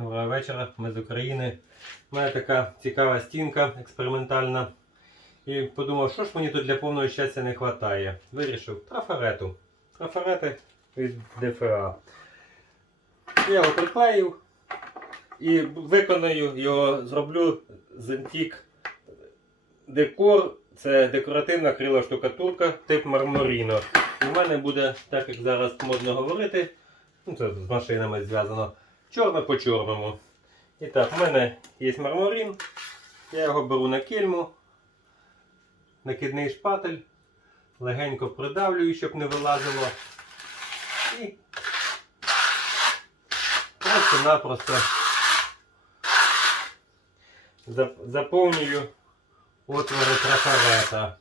Доброго вечора, ми з України. У мене така цікава стінка експериментальна. І подумав, що ж мені тут для повного щастя не вистачає. Вирішив трафарету. Трафарети від ДФА. Я його приклеїв і виконую його, зроблю з антик декор. Це декоративна крила штукатурка тип марморіно. В мене буде, так як зараз можна говорити, ну це з машинами зв'язано, чорне по чорному. І так, в мене є мармурин. Я його беру на кільму, накидний шпатель, легенько придавлюю, щоб не вилазило. І просто-напросто заповнюю отвори трафарета.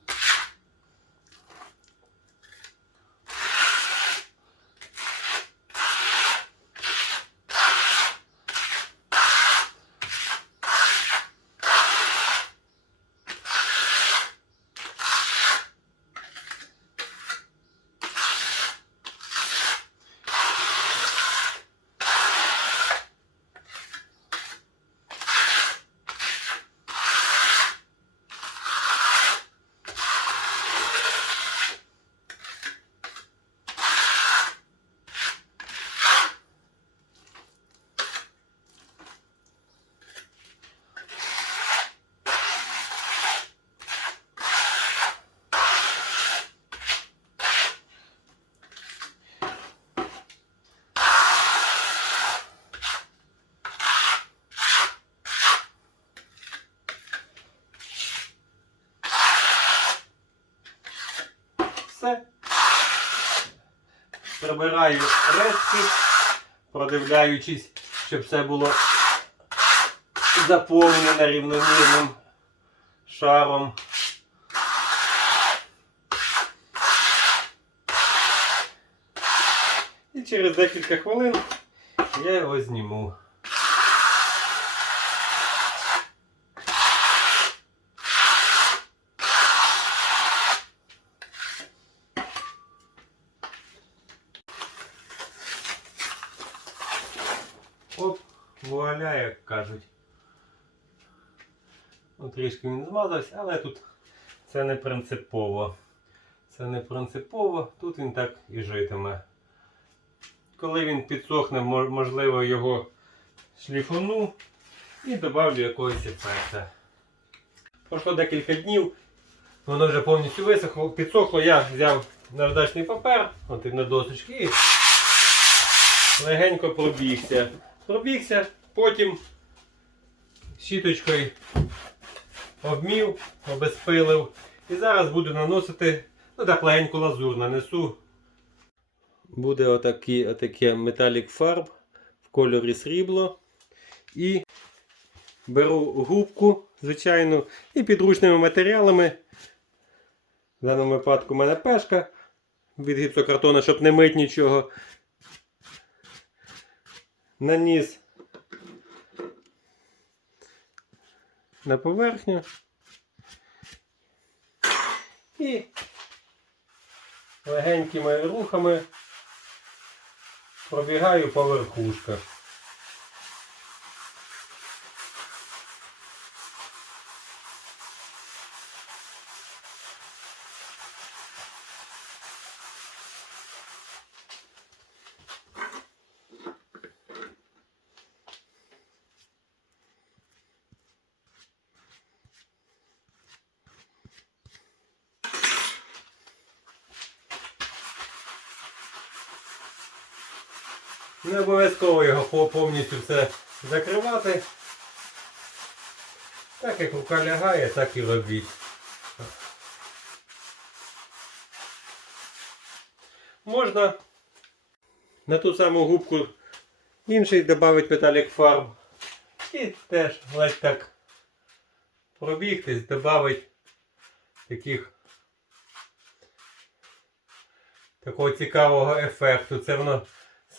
Все. Прибираю рештки, продивляючись, щоб все було заповнено рівномірним шаром. І через декілька хвилин я його зніму. Вуаля, як кажуть. Ну, трішки він змазався, але тут це не принципово. Це не принципово, тут він так і житиме. Коли він підсохне, можливо, його шліфону і добавлю якогось ефекта. Пройшло декілька днів, воно вже повністю висохло, підсохло, я взяв наждачний папер, от і на досочки, і легенько пробігся. Пробігся, потім щіточкою обмів, обезпилив. І зараз буду наносити, ну так легеньку лазур нанесу. Буде отакі, отаке металік фарб в кольорі срібло. І беру губку, звичайну, і підручними матеріалами. В даному випадку в мене пешка від гіпсокартону, щоб не мить нічого. Наніс на поверхню. І легенькими рухами пробігаю по верхушках. Не обов'язково його по- повністю все закривати. Так як рука лягає, так і робіть. Можна на ту саму губку інший додати металік фарб. І теж ледь так пробігтись, додати таких такого цікавого ефекту. Це воно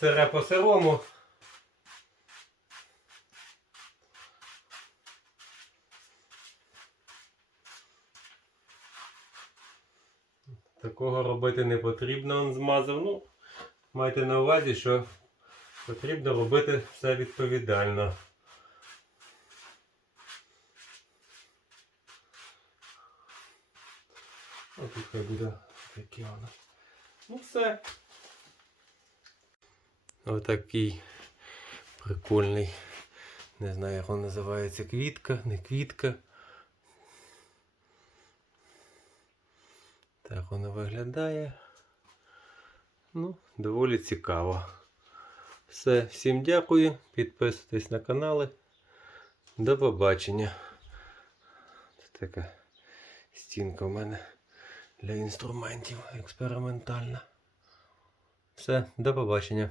сире по сирому. Такого робити не потрібно, він змазав. Ну, майте на увазі, що Потрібно робити все відповідально. Ось тут буде таке воно. Ну все. Отакий прикольний. Не знаю, як він називається квітка, не квітка. Так воно виглядає. Ну, доволі цікаво. Все, всім дякую. Підписуйтесь на канали. До побачення. Це така стінка в мене для інструментів експериментальна. Все, до побачення.